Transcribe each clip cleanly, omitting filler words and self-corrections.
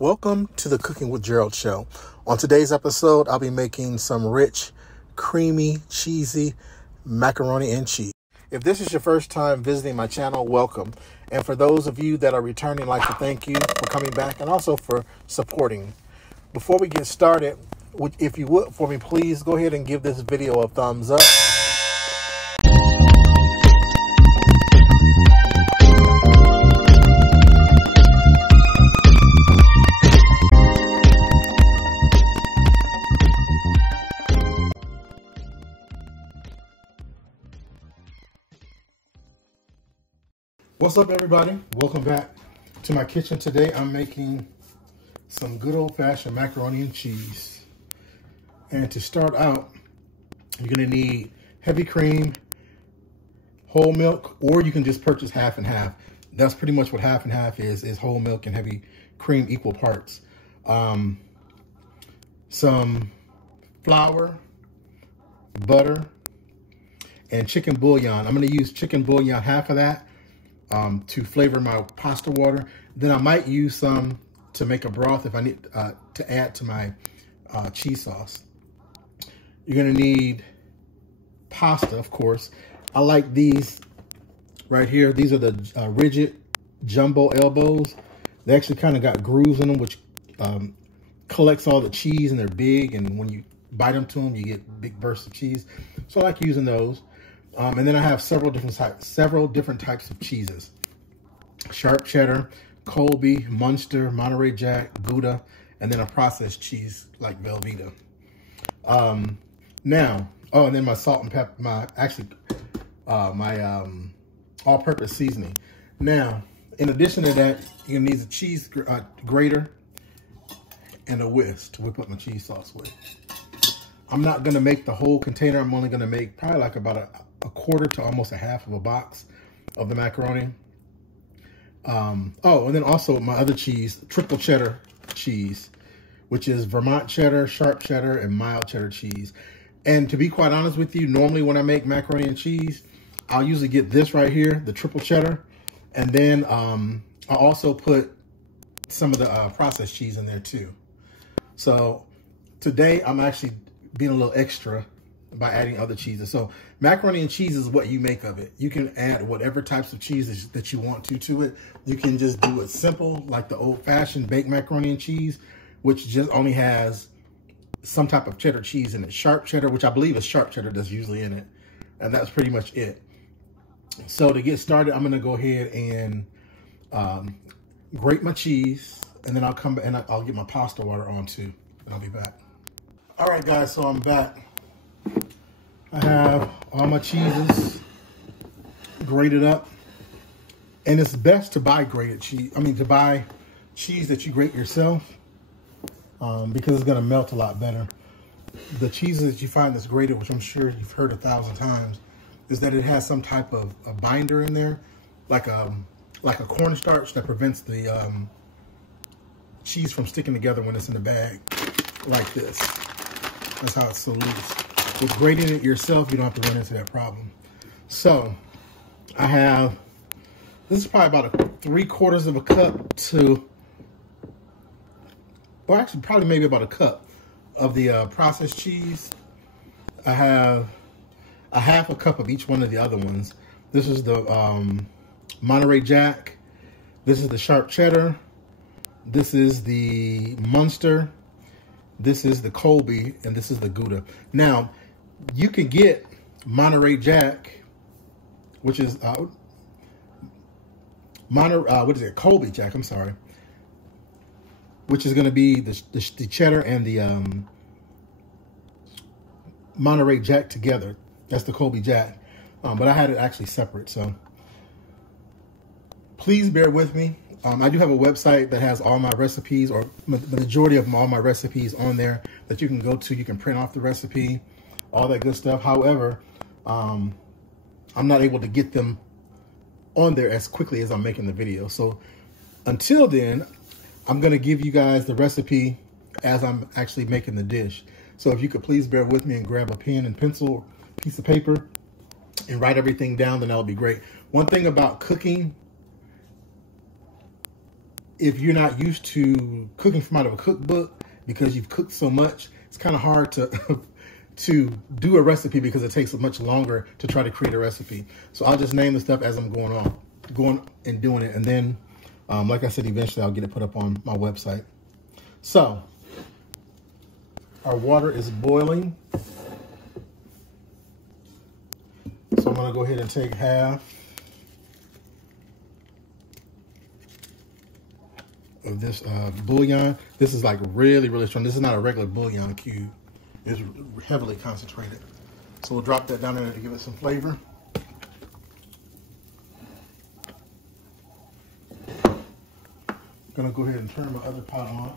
Welcome to the Cooking with Gerald show. On today's episode, I'll be making some rich, creamy, cheesy macaroni and cheese. If this is your first time visiting my channel, welcome. And for those of you that are returning, I'd like to thank you for coming back and also for supporting. Before we get started, if you would for me, please go ahead and give this video a thumbs up. What's up, everybody? Welcome back to my kitchen. Today I'm making some good old-fashioned macaroni and cheese. And to start out, you're going to need heavy cream, whole milk, or you can just purchase half and half. That's pretty much what half and half is whole milk and heavy cream equal parts. Some flour, butter, and chicken bouillon. I'm going to use chicken bouillon, half of that, to flavor my pasta water. Then I might use some to make a broth if I need to add to my cheese sauce. You're gonna need pasta, of course. I like these right here. These are the rigid jumbo elbows. They actually kind of got grooves in them, which collects all the cheese, and they're big, and when you bite into them, you get big bursts of cheese. So I like using those. And then I have several different types of cheeses: sharp cheddar, Colby, Munster, Monterey Jack, Gouda, and then a processed cheese like Velveeta. And then my salt and pepper, my all-purpose seasoning. Now, in addition to that, you're gonna need a cheese grater and a whisk to whip up my cheese sauce with. I'm not gonna make the whole container. I'm only gonna make probably like about a quarter to almost a half of a box of the macaroni. And then also my other cheese, triple cheddar cheese, which is Vermont cheddar, sharp cheddar, and mild cheddar cheese. And to be quite honest with you, normally when I make macaroni and cheese, I'll usually get this right here, the triple cheddar. And then I also put some of the processed cheese in there too. So today I'm actually being a little extra by adding other cheeses. So macaroni and cheese is what you make of it. You can add whatever types of cheeses that you want to it. You can just do it simple, like the old-fashioned baked macaroni and cheese, which just only has some type of cheddar cheese in it. Sharp cheddar, which I believe is sharp cheddar that's usually in it. And that's pretty much it. So to get started, I'm gonna go ahead and grate my cheese, and then I'll come back and I'll get my pasta water on too, and I'll be back. All right, guys, so I'm back. I have all my cheeses grated up, and it's best to buy grated cheese. I mean, to buy cheese that you grate yourself, because it's gonna melt a lot better. The cheeses that you find that's grated, which I'm sure you've heard 1,000 times, is that it has some type of a binder in there, like a cornstarch that prevents the cheese from sticking together when it's in the bag, like this. That's how it's so loose. With grating it yourself, you don't have to run into that problem. So I have, this is probably about 3/4 of a cup to, or actually probably maybe about a cup of the processed cheese. I have a half a cup of each one of the other ones. This is the Monterey Jack. This is the sharp cheddar. This is the Munster. This is the Colby, and this is the Gouda. Now, you can get Monterey Jack, which is Colby Jack, I'm sorry, which is going to be the cheddar and the Monterey Jack together. That's the Colby Jack, but I had it actually separate, so please bear with me. I do have a website that has all my recipes, or the majority of all my recipes on there that you can go to. You can print off the recipe, all that good stuff. However, I'm not able to get them on there as quickly as I'm making the video. So until then, I'm going to give you guys the recipe as I'm actually making the dish. So if you could please bear with me and grab a pen and pencil, piece of paper, and write everything down, then that would be great. One thing about cooking if you're not used to cooking from out of a cookbook because you've cooked so much, it's kind of hard to to do a recipe because it takes much longer to try to create a recipe. So I'll just name the stuff as I'm going and doing it. And then, like I said, eventually I'll get it put up on my website. So our water is boiling. So I'm gonna go ahead and take half of this bouillon. This is like really, really strong. This is not a regular bouillon cube. It's heavily concentrated. So we'll drop that down in there to give it some flavor. I'm gonna go ahead and turn my other pot on.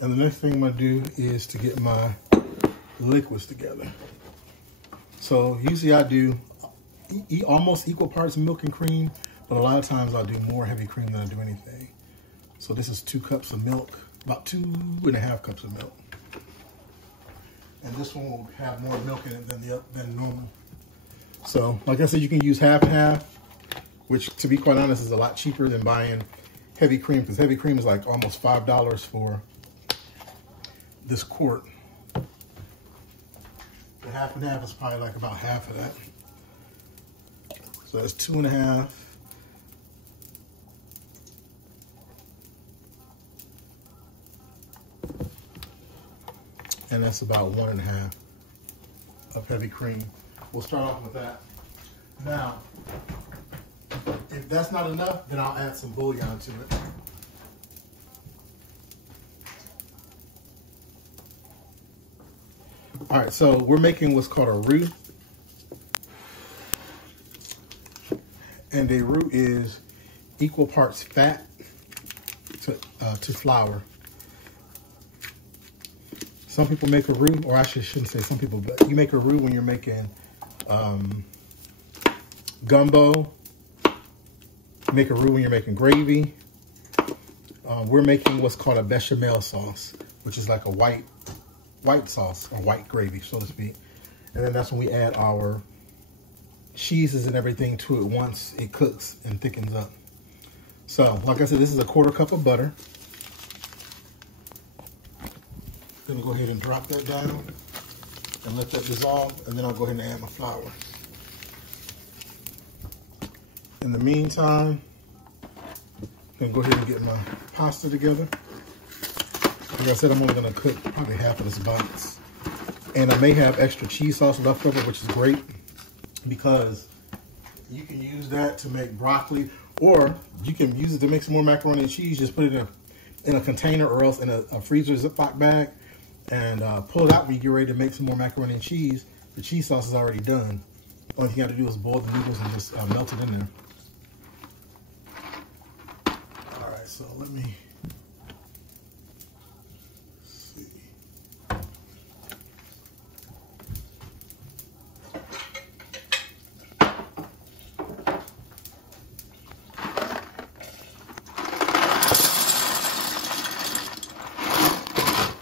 And the next thing I'm gonna do is to get my liquids together. So usually I do almost equal parts milk and cream, but a lot of times I'll do more heavy cream than I do anything. So this is 2 cups of milk, about 2.5 cups of milk. And this one will have more milk in it than normal. So like I said, you can use half and half, which to be quite honest is a lot cheaper than buying heavy cream, because heavy cream is like almost $5 for this quart. The half and half is probably like about half of that. So that's 2.5. And that's about 1.5 of heavy cream. We'll start off with that. Now, if that's not enough, then I'll add some bouillon to it. All right, so we're making what's called a roux. And a roux is equal parts fat to flour. Some people make a roux, or I shouldn't say some people, but you make a roux when you're making gumbo. You make a roux when you're making gravy. We're making what's called a bechamel sauce, which is like a white sauce or white gravy, so to speak. And then that's when we add our cheeses and everything to it once it cooks and thickens up. So, like I said, this is a 1/4 cup of butter. Gonna go ahead and drop that down and let that dissolve, and then I'll go ahead and add my flour. In the meantime, I'm gonna go ahead and get my pasta together. Like I said, I'm only gonna cook probably half of this box. And I may have extra cheese sauce left over, which is great because you can use that to make broccoli, or you can use it to make some more macaroni and cheese. Just put it in a container or else in a freezer Ziploc bag and pull it out when you get ready to make some more macaroni and cheese. The cheese sauce is already done. All you got to do is boil the noodles and just melt it in there. All right, so let me see.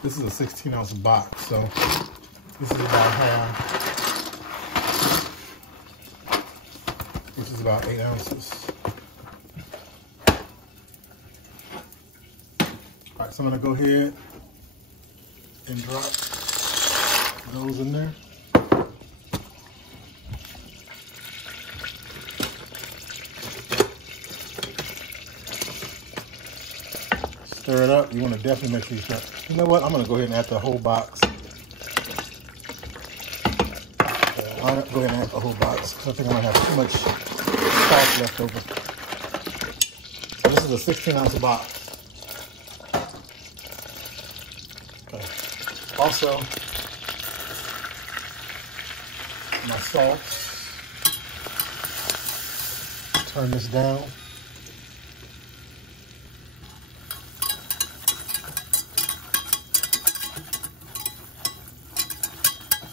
This is a 16-ounce box, so this is about half, which is about 8 ounces. All right, so I'm gonna go ahead and drop those in there. Stir it up. You want to definitely make sure you stir. You know what? I'm going to go ahead and add the whole box. I'll go ahead and add the whole box. I think I'm going to have too much sauce left over. So this is a 16-ounce box. Okay. Also, my salt. Turn this down.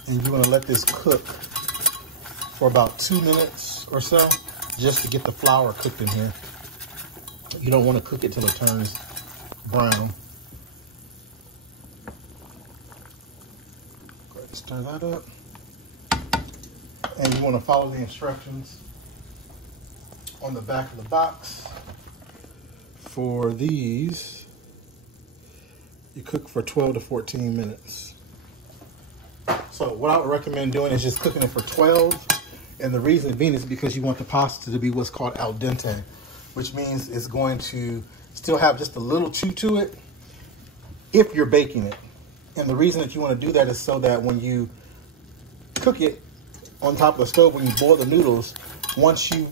And you want to let this cook for about 2 minutes or so, just to get the flour cooked in here. You don't want to cook it till it turns brown. Go ahead and stir that up. And you want to follow the instructions on the back of the box. For these, you cook for 12 to 14 minutes. So what I would recommend doing is just cooking it for 12. And the reason being is because you want the pasta to be what's called al dente, which means it's going to still have just a little chew to it if you're baking it. And the reason that you want to do that is so that when you cook it on top of the stove, when you boil the noodles, once you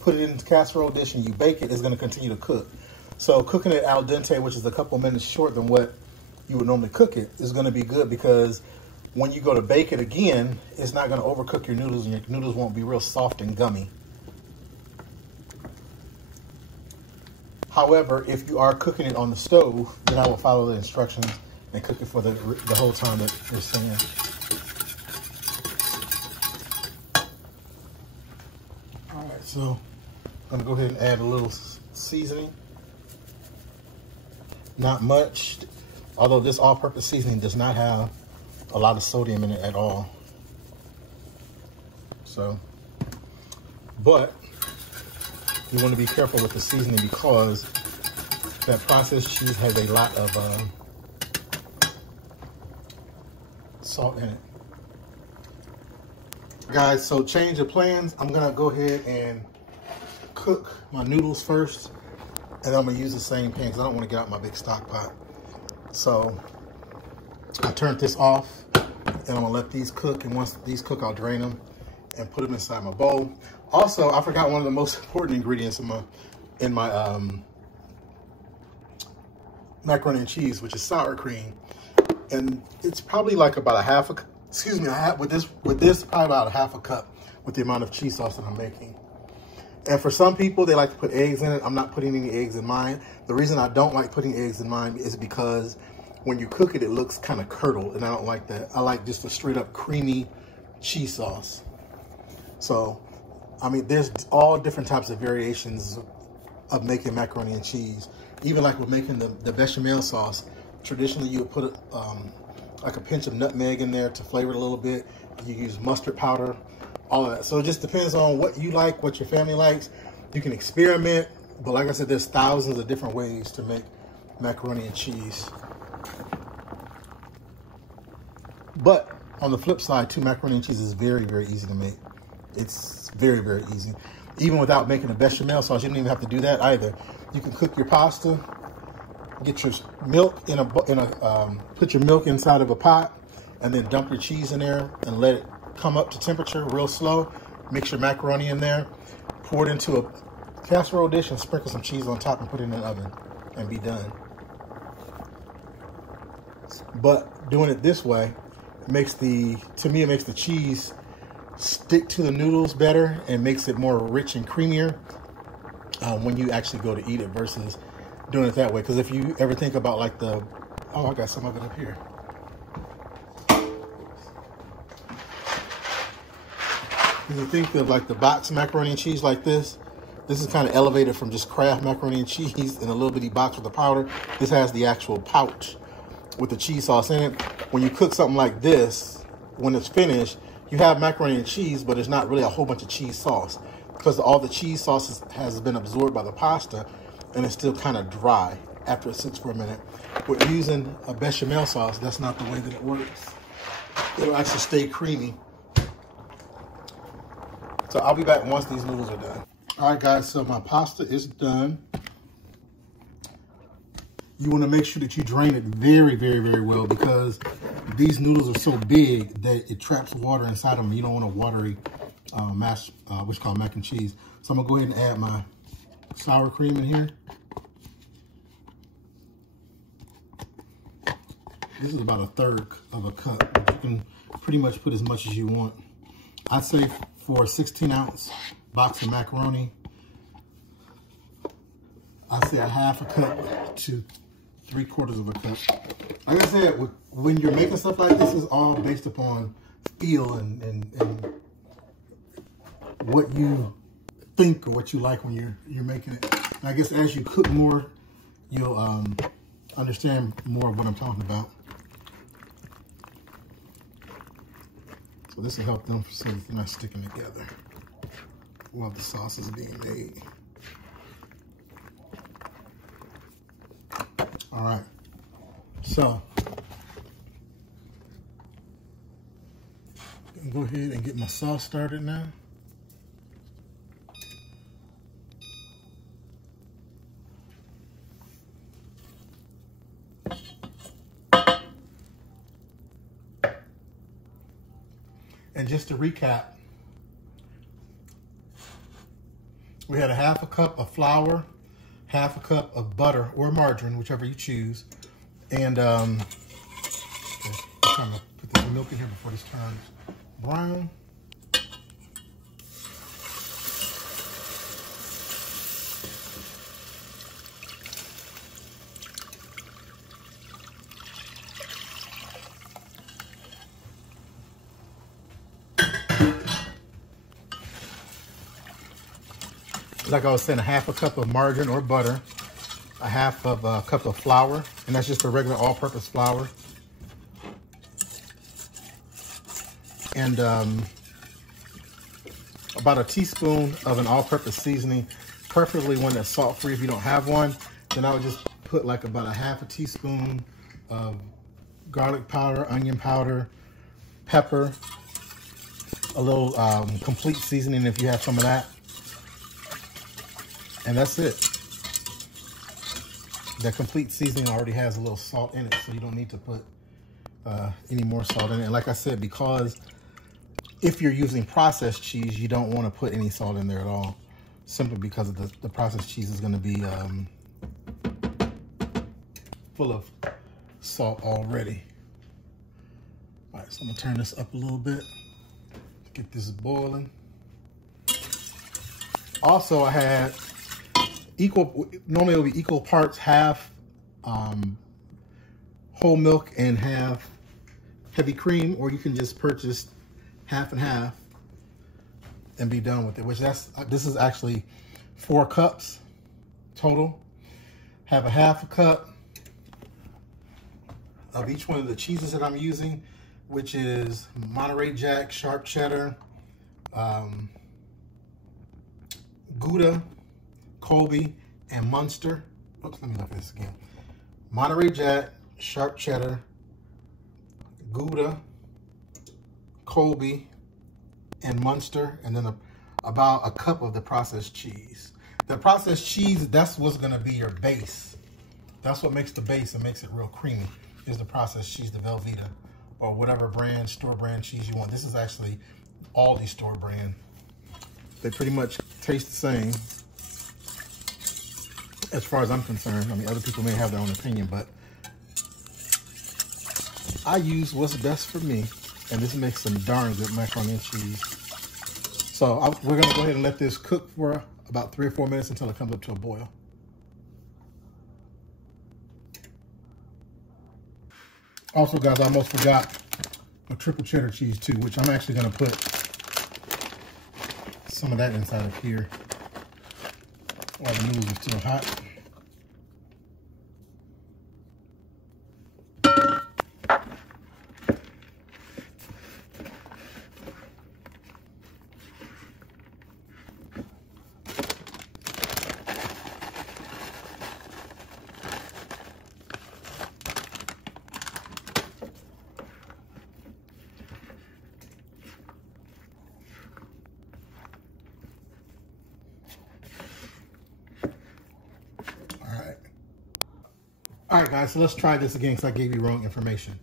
put it in the casserole dish and you bake it, it's going to continue to cook. So cooking it al dente, which is a couple minutes short than what you would normally cook it, is going to be good, because when you go to bake it again, it's not going to overcook your noodles, and your noodles won't be real soft and gummy. However, if you are cooking it on the stove, then I will follow the instructions and cook it for the whole time that you're saying. All right, so I'm going to go ahead and add a little seasoning. Not much, although this all-purpose seasoning does not have a lot of sodium in it at all. So, but you want to be careful with the seasoning, because that processed cheese has a lot of salt in it. Guys, so change of plans. I'm gonna go ahead and cook my noodles first, and I'm gonna use the same pan because I don't want to get out my big stock pot. So I turned this off, and I'm gonna let these cook, and once these cook, I'll drain them and put them inside my bowl. Also, I forgot one of the most important ingredients in my macaroni and cheese, which is sour cream. And it's probably like about with this probably about a half a cup with the amount of cheese sauce that I'm making. And for some people, they like to put eggs in it. I'm not putting any eggs in mine. The reason I don't like putting eggs in mine is because when you cook it, it looks kind of curdled, and I don't like that. I like just a straight up creamy cheese sauce. So, I mean, there's all different types of variations of making macaroni and cheese. Even like with making the bechamel sauce, traditionally you would put like a pinch of nutmeg in there to flavor it a little bit. You use mustard powder, all of that. So it just depends on what you like, what your family likes. You can experiment, but like I said, there's thousands of different ways to make macaroni and cheese. But on the flip side too, macaroni and cheese is very, very easy to make. It's very, very easy. Even without making a bechamel sauce, you don't even have to do that either. You can cook your pasta, get your milk put your milk inside of a pot, and then dump your cheese in there and let it come up to temperature real slow. Mix your macaroni in there, pour it into a casserole dish, and sprinkle some cheese on top and put it in the oven and be done. But doing it this way makes to me it makes the cheese stick to the noodles better and makes it more rich and creamier when you actually go to eat it, versus doing it that way. Because if you ever think about like I got some of it up here. When you think of like the box macaroni and cheese like this is kind of elevated from just Kraft macaroni and cheese in a little bitty box with the powder. This has the actual pouch with the cheese sauce in it. When you cook something like this, when it's finished, you have macaroni and cheese, but it's not really a whole bunch of cheese sauce, because all the cheese sauce has been absorbed by the pasta, and it's still kind of dry after it sits for a minute. With using a bechamel sauce, that's not the way that it works. It'll actually stay creamy. So I'll be back once these noodles are done. All right, guys, so my pasta is done. You want to make sure that you drain it very, very, very well, because these noodles are so big that it traps water inside them. You don't want a watery what's called mac and cheese. So I'm gonna go ahead and add my sour cream in here. This is about 1/3 of a cup, but you can pretty much put as much as you want. I'd say for a 16-ounce box of macaroni, I'd say a half a cup to 3/4 of a cup. Like I said, when you're making stuff like this, is all based upon feel and what you think or what you like when you're making it. And I guess as you cook more, you'll understand more of what I'm talking about. So this will help them so they're not sticking together while the sauce is being made. All right, so I'm gonna go ahead and get my sauce started now. And just to recap, we had a 1/2 cup of flour, 1/2 cup of butter or margarine, whichever you choose. And okay, I'm trying to put the milk in here before this turns brown. Like I was saying, a 1/2 cup of margarine or butter, a 1/2 cup of flour, and that's just a regular all-purpose flour, and about a teaspoon of an all-purpose seasoning, preferably one that's salt-free. If you don't have one, then I would just put like about a 1/2 teaspoon of garlic powder, onion powder, pepper, a little complete seasoning if you have some of that. And that's it. The complete seasoning already has a little salt in it, so you don't need to put any more salt in it. And like I said, because if you're using processed cheese, you don't want to put any salt in there at all, simply because of the processed cheese is going to be full of salt already. All right, so I'm going to turn this up a little bit to get this boiling. Also, I had normally it'll be equal parts, 1/2 whole milk and 1/2 heavy cream, or you can just purchase 1/2 and 1/2 and be done with it, which this is actually 4 cups total. Have a 1/2 cup of each one of the cheeses that I'm using, which is Monterey Jack, sharp cheddar, Gouda, Colby, and Munster. Oops, let me look at this again. Monterey Jack, sharp cheddar, Gouda, Colby, and Munster, and then about a cup of the processed cheese. The processed cheese, that's what's gonna be your base. That's what makes the base and makes it real creamy, is the processed cheese, the Velveety, or whatever brand, store brand cheese you want. This is actually Aldi store brand. They pretty much taste the same as far as I'm concerned. I mean, other people may have their own opinion, but I use what's best for me, and this makes some darn good macaroni and cheese. So we're gonna go ahead and let this cook for about 3 or 4 minutes until it comes up to a boil. Also, guys, I almost forgot a triple cheddar cheese too, which I'm actually gonna put some of that inside of here while the noodles are still hot. All right, guys, so let's try this again because I gave you wrong information.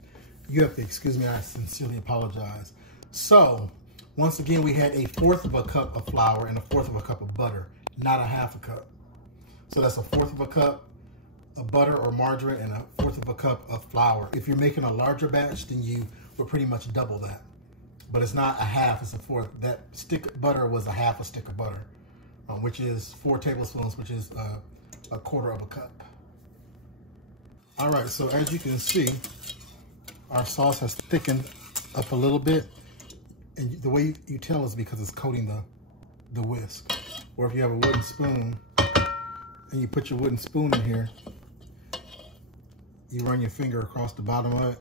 You have to excuse me, I sincerely apologize. So, once again, we had a 1/4 cup of flour and a 1/4 cup of butter, not a 1/2 cup. So that's a 1/4 cup of butter or margarine and a 1/4 cup of flour. If you're making a larger batch, then you would pretty much double that. But it's not a 1/2, it's a 1/4. That stick of butter was a 1/2 stick of butter, which is 4 tablespoons, which is a 1/4 cup. All right, so as you can see, our sauce has thickened up a little bit. And the way you tell is because it's coating the whisk. Or if you have a wooden spoon and you put your wooden spoon in here, you run your finger across the bottom of it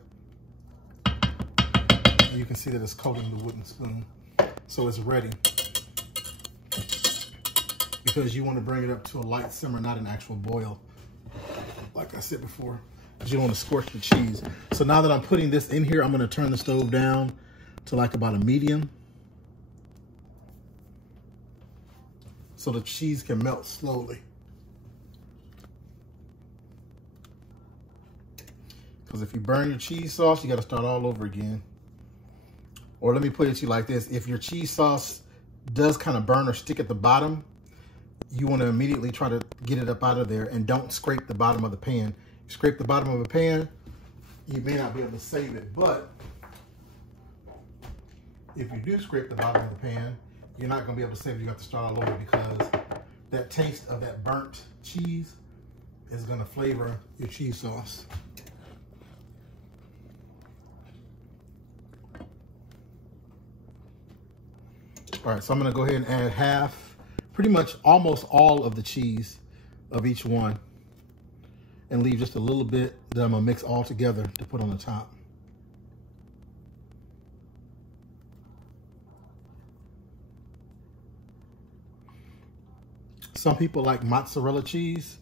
And you can see that it's coating the wooden spoon. So it's ready. Because you want to bring it up to a light simmer, not an actual boil, like I said before. Because you don't want to scorch the cheese. So now that I'm putting this in here, I'm going to turn the stove down to like about a medium. So the cheese can melt slowly. Because if you burn your cheese sauce, you got to start all over again. Or let me put it to you like this. If your cheese sauce does kind of burn or stick at the bottom, you want to immediately try to get it up out of there and don't scrape the bottom of the pan. You scrape the bottom of a pan, you may not be able to save it. But if you do scrape the bottom of the pan, you're not going to be able to save it. You have to start all over because that taste of that burnt cheese is going to flavor your cheese sauce. All right, so I'm gonna go ahead and add half, pretty much almost all of the cheese of each one, and leave just a little bit that I'm gonna mix all together to put on the top. Some people like mozzarella cheese.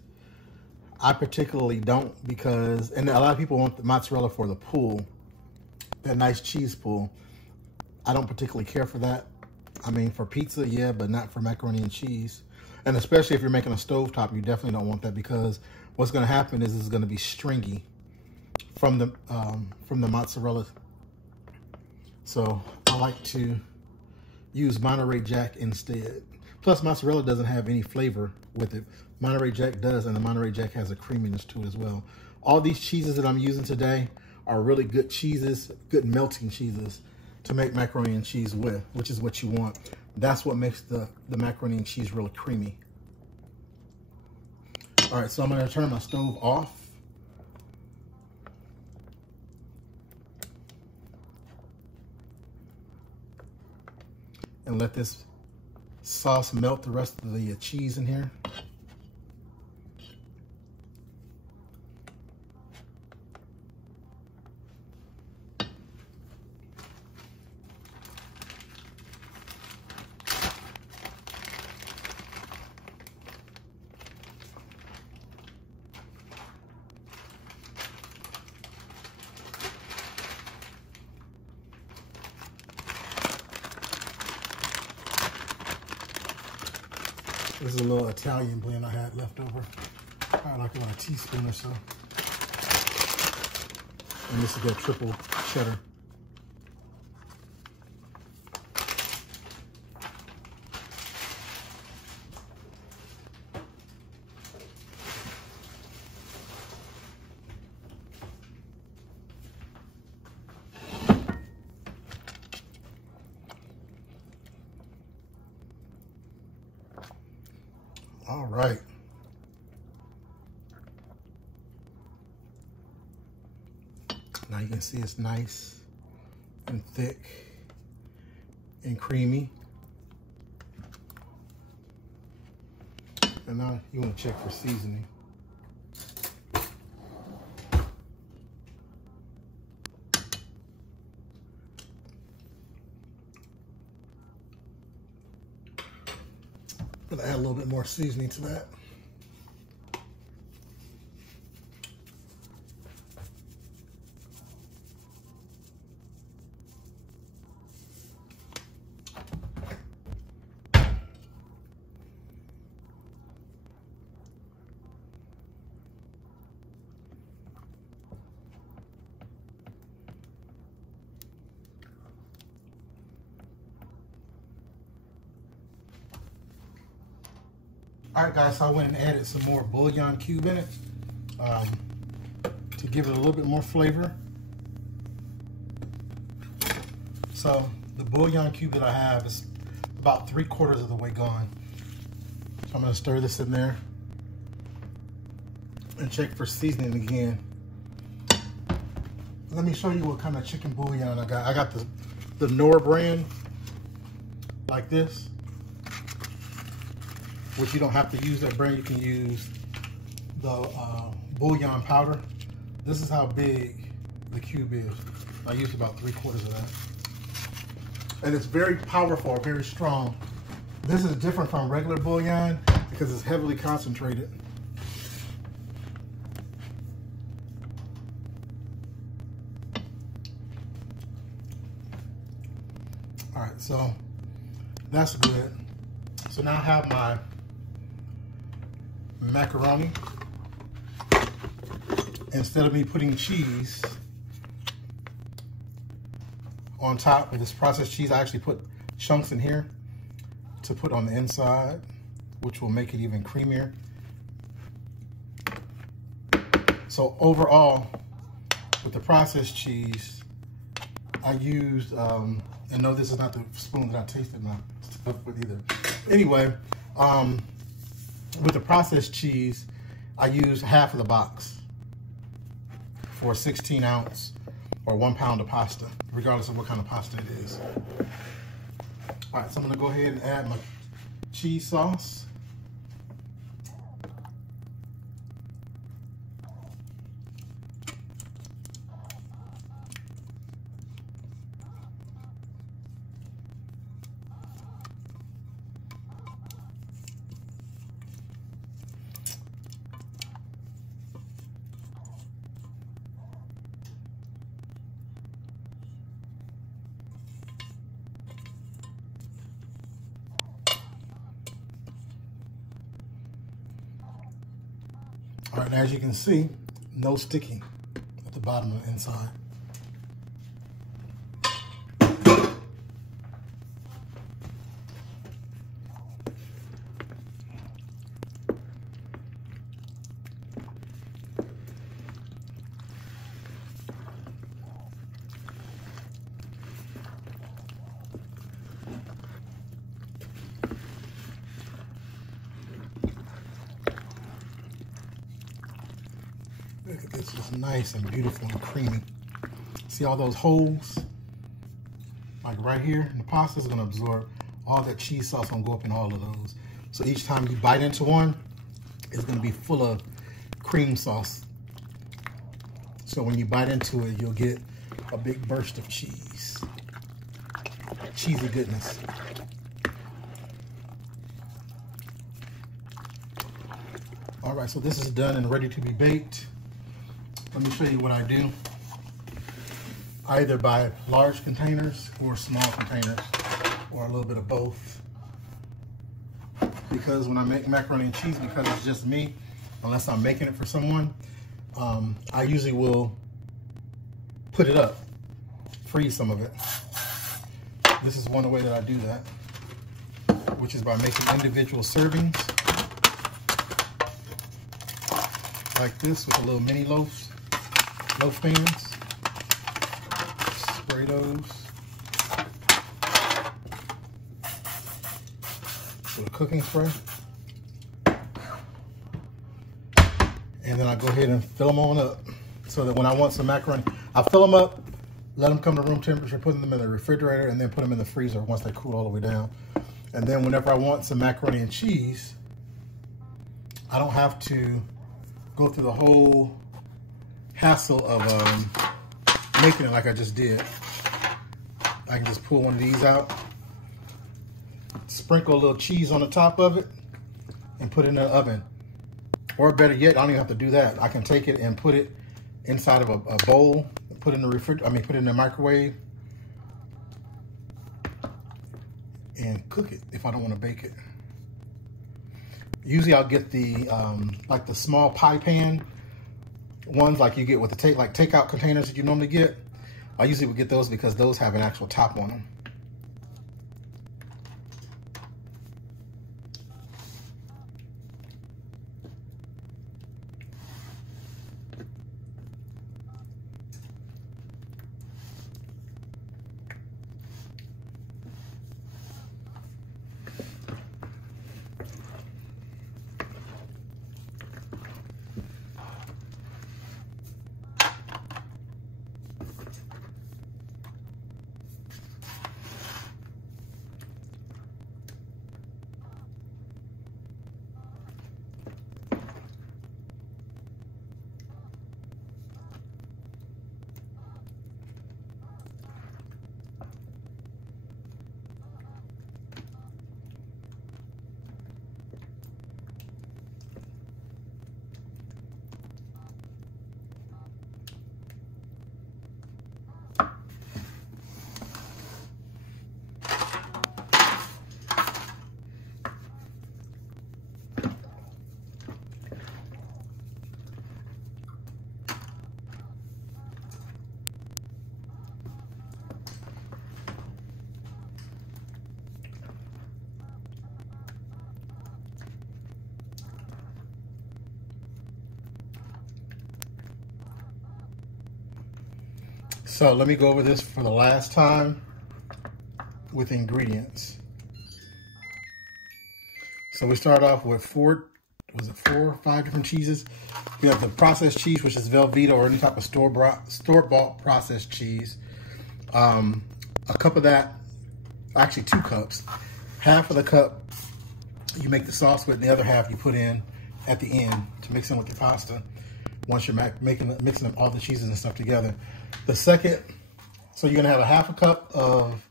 I particularly don't because, and a lot of people want the mozzarella for the pull, that nice cheese pull. I don't particularly care for that. I mean, for pizza, yeah, but not for macaroni and cheese. And especially if you're making a stovetop, you definitely don't want that because what's going to happen is it's going to be stringy from the mozzarella. So I like to use Monterey Jack instead. Plus, mozzarella doesn't have any flavor with it. Monterey Jack does, and the Monterey Jack has a creaminess to it as well. All these cheeses that I'm using today are really good cheeses, good melting cheeses to make macaroni and cheese with, which is what you want. That's what makes the macaroni and cheese really creamy. All right, so I'm gonna turn my stove off. And let this sauce melt the rest of the cheese in here. This is a little Italian blend I had left over. Probably like about a teaspoon or so. And this is that triple cheddar. All right. Now you can see it's nice and thick and creamy. And now you want to check for seasoning. I'm gonna add a little bit more seasoning to that. All right, guys, so I went and added some more bouillon cube in it to give it a little bit more flavor. So the bouillon cube that I have is about 3/4 of the way gone. So I'm gonna stir this in there and check for seasoning again. Let me show you what kind of chicken bouillon I got. I got the Knorr brand, like this. Which you don't have to use that brand, you can use the bouillon powder. This is how big the cube is. I used about 3/4 of that. And it's very powerful, very strong. This is different from regular bouillon because it's heavily concentrated. All right, so that's good. So now I have my macaroni. Instead of me putting cheese on top with this processed cheese, I actually put chunks in here to put on the inside, which will make it even creamier. So overall, with the processed cheese, I used, and no, this is not the spoon that I tasted my stuff with either. Anyway, with the processed cheese, I used half of the box for a 16 ounce or 1 pound of pasta, regardless of what kind of pasta it is. All right, so I'm gonna go ahead and add my cheese sauce. All right, and as you can see, no sticking at the bottom and inside. Look at this, just nice and beautiful and creamy. See all those holes? Like right here, and the pasta is gonna absorb all that cheese sauce, gonna go up in all of those. So each time you bite into one, it's gonna be full of cream sauce. So when you bite into it, you'll get a big burst of cheese. Cheesy goodness. All right, so this is done and ready to be baked. Let me show you what I do. I either buy large containers or small containers, or a little bit of both. Because when I make macaroni and cheese, because it's just me, unless I'm making it for someone, I usually will put it up, freeze some of it. This is one way that I do that, which is by making individual servings, like this, with a little mini loaf pans. Spray those with a cooking spray. And then I go ahead and fill them on up so that when I want some macaroni, I fill them up, let them come to room temperature, put them in the refrigerator, and then put them in the freezer once they cool all the way down. And then whenever I want some macaroni and cheese, I don't have to go through the whole hassle of making it like I just did. I can just pull one of these out, sprinkle a little cheese on the top of it, and put it in the oven. Or better yet, I don't even have to do that. I can take it and put it inside of a bowl, put it in the put it in the microwave, and cook it if I don't want to bake it. Usually I'll get the like the small pie pan ones, like you get with the takeout containers that you normally get. I usually would get those because those have an actual top on them. So let me go over this for the last time with ingredients. So we start off with four or five different cheeses. We have the processed cheese, which is Velveeta or any type of store-bought processed cheese. A cup of that, actually 2 cups. Half of the cup you make the sauce with, and the other half you put in at the end to mix in with your pasta. Once you're mixing up all the cheeses and stuff together. The second, so you're gonna have a half a cup of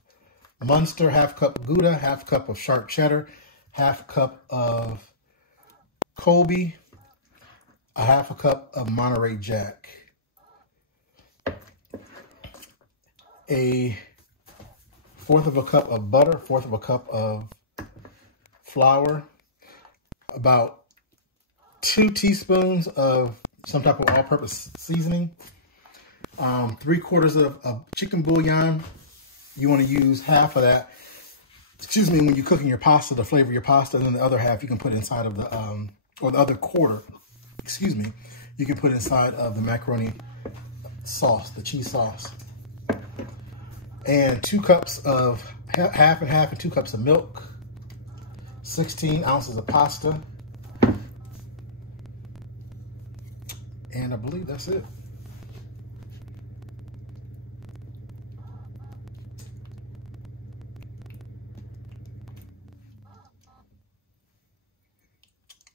Munster, half cup of Gouda, half cup of sharp cheddar, half cup of Colby, a half a cup of Monterey Jack, a 1/4 of a cup of butter, 1/4 of a cup of flour, about 2 teaspoons of some type of all-purpose seasoning, 3/4 of chicken bouillon. You want to use half of that, excuse me, when you're cooking your pasta to flavor your pasta, and then the other half you can put inside of the, or the other 1/4, excuse me, you can put inside of the macaroni sauce, the cheese sauce. And 2 cups of, half and half, and 2 cups of milk, 16 ounces of pasta, and I believe that's it.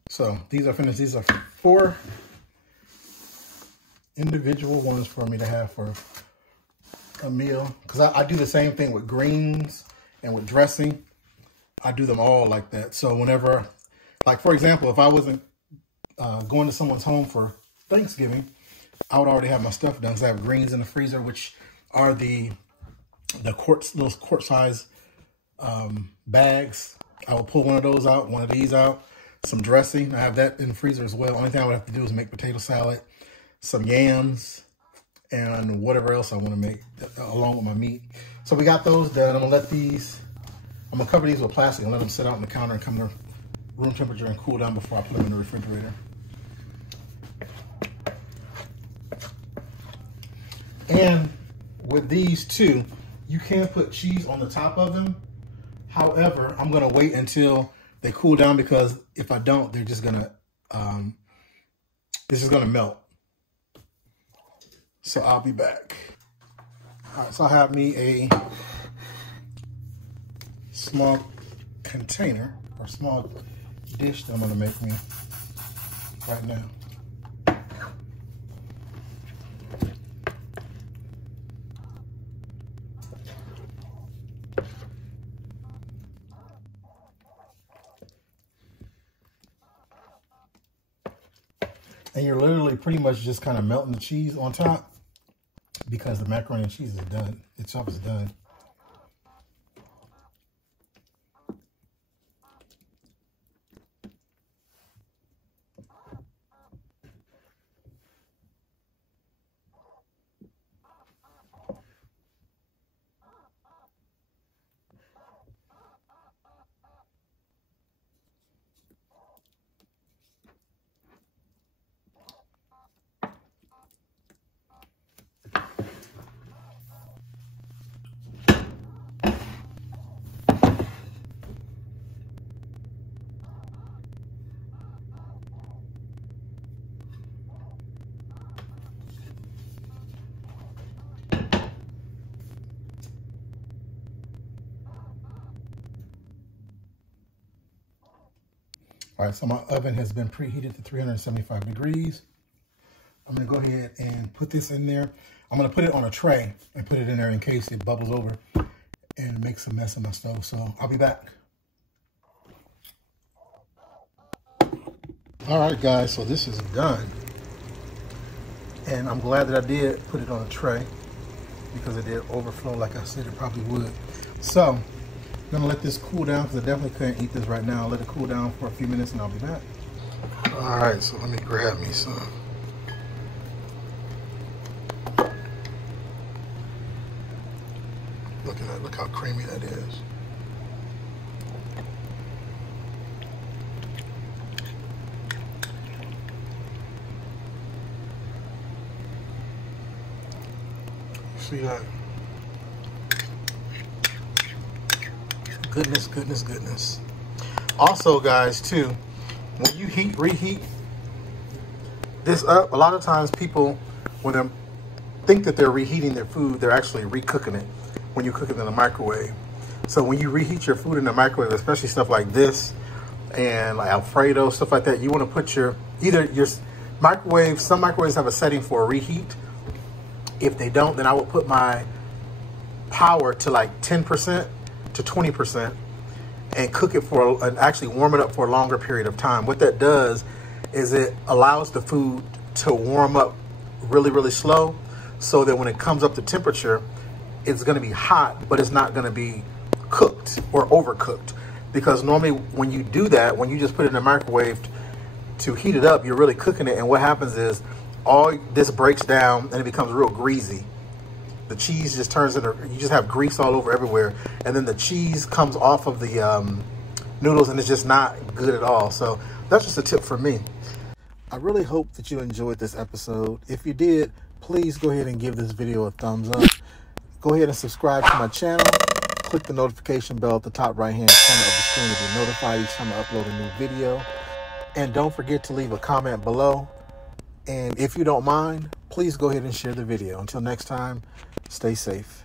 So these are finished. These are 4 individual ones for me to have for a meal. Because I do the same thing with greens and with dressing. I do them all like that. So whenever, like for example, if I wasn't going to someone's home for Thanksgiving, I would already have my stuff done. Because I have greens in the freezer, which are the those quart size bags. I will pull one of those out, one of these out. Some dressing, I have that in the freezer as well. Only thing I would have to do is make potato salad, some yams, and whatever else I want to make along with my meat. So we got those done. I'm gonna cover these with plastic and let them sit out on the counter and come to room temperature and cool down before I put them in the refrigerator. And with these too, you can put cheese on the top of them. However, I'm gonna wait until they cool down, because if I don't, they're just gonna, this is gonna melt. So I'll be back. All right, so I have me a small container or small dish that I'm gonna make me right now. And you're literally pretty much just kind of melting the cheese on top, because the macaroni and cheese is done. Itself is done. All right, so my oven has been preheated to 375 degrees. I'm gonna go ahead and put this in there. I'm gonna put it on a tray and put it in there in case it bubbles over and makes a mess in my stove. So I'll be back. All right, guys, so this is done. And I'm glad that I did put it on a tray, because it did overflow like I said it probably would. So I'm gonna let this cool down, because I definitely couldn't eat this right now. I'll let it cool down for a few minutes and I'll be back. All right, so let me grab me some. Look at that, look how creamy that is. sweetheart. Goodness, goodness, goodness. Also, guys, too, when you reheat this up, a lot of times people, when they think that they're reheating their food, they're actually recooking it when you cook it in the microwave. So when you reheat your food in the microwave, especially stuff like this and like Alfredo, stuff like that, you want to put either your microwave, some microwaves have a setting for a reheat. If they don't, then I will put my power to like 10% to 20% and cook it and actually warm it up for a longer period of time. What that does is it allows the food to warm up really, really slow, so that when it comes up to temperature, it's going to be hot, but it's not going to be cooked or overcooked. Because normally when you do that, when you just put it in the microwave to heat it up, you're really cooking it, and what happens is all this breaks down and it becomes real greasy. The cheese just turns into, you just have grease all over everywhere, and then the cheese comes off of the noodles, and it's just not good at all. So that's just a tip from me. I really hope that you enjoyed this episode. If you did, please go ahead and give this video a thumbs up. Go ahead and subscribe to my channel. Click the notification bell at the top right-hand corner of the screen to be notified each time I upload a new video. And don't forget to leave a comment below. And if you don't mind, please go ahead and share the video. Until next time, stay safe.